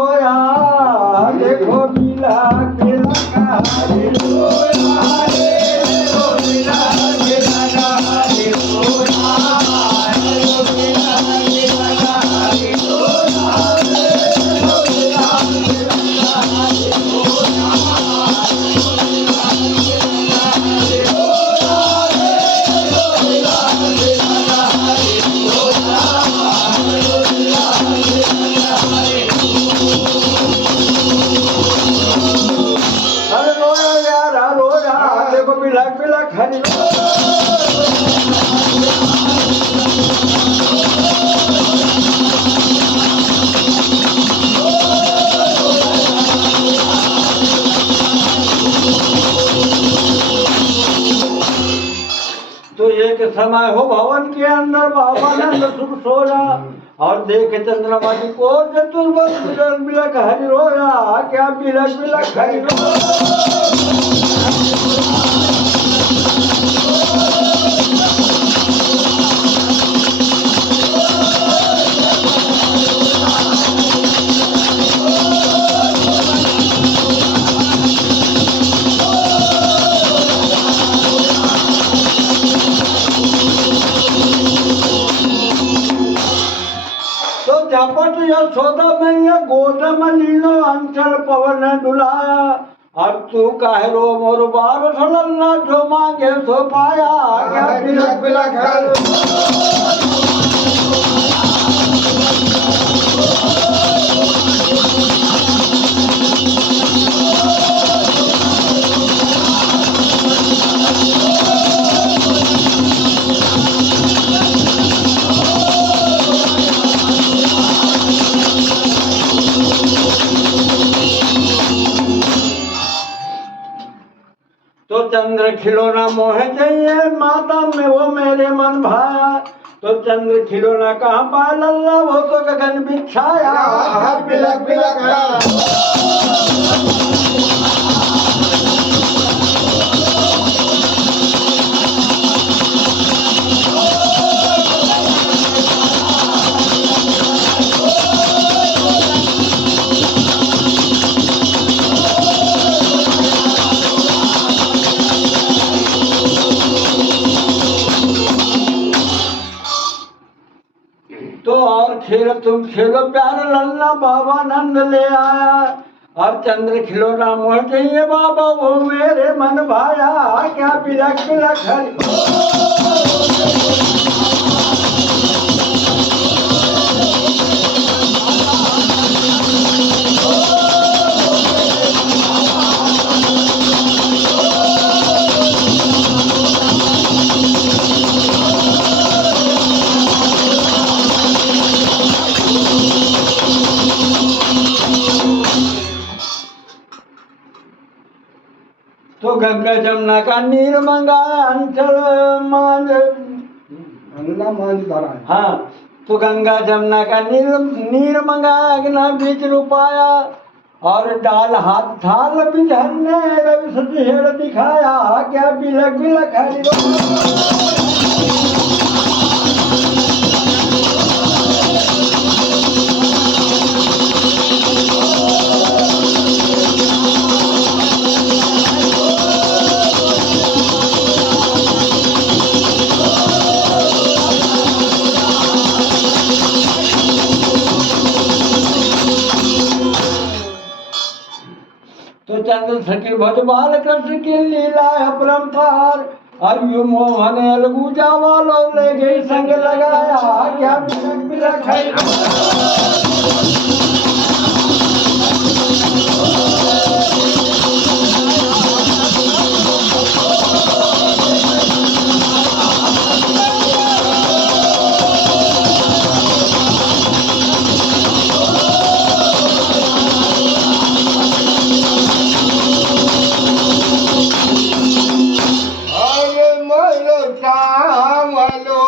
देखो मिला के लगा रे रोया रे देखो मिला के लगा रे रोया देखो मिला के लगा रे रोया देखो मिला के लगा रे रोया देखो मिला मिला खाली तो एक समय हो भवन के अंदर बाबा नंद सुख सोया और देखे चंद्रमा जी को चतुर्भुज बिलक हरि रोया क्या बिलक बिलक हरि झपट यशोदा में ये गोदम लीनो अंचल पवन डुलाया अब तू काहे रो मोर बार सलन्ना जो मांगे सो पाया क्या बिलक बिलक तो चंद्र खिलौना मोह चाहिए माता में वो मेरे मन भाया तो चंद्र खिलौना कहाँ पाया लल्ला वो तो गगन बिछाया बिलक बिलक तो और खेल तुम खेलो प्यार लल्ला बाबा नंद ले आया और चंद्र खिलौना मोह चाहिए बाबा वो मेरे मन भाया क्या बिलक बिलक हरि तो गंगा जमुना का नीर मंगाया अंचल मांझ हाँ तो गंगा जमुना का नीर मंगाया अग्ना बीच रुपाया और डाल हाथ थाल बिझने रवि सचेड़ दिखाया क्या बिलक बिलक हरि तो चंद्र सखी भज बाल कृष्ण की लीला अपरंपार अयु मोहन अलगूजा वालों ले गई संग लगाया क्या बिलक बिलक है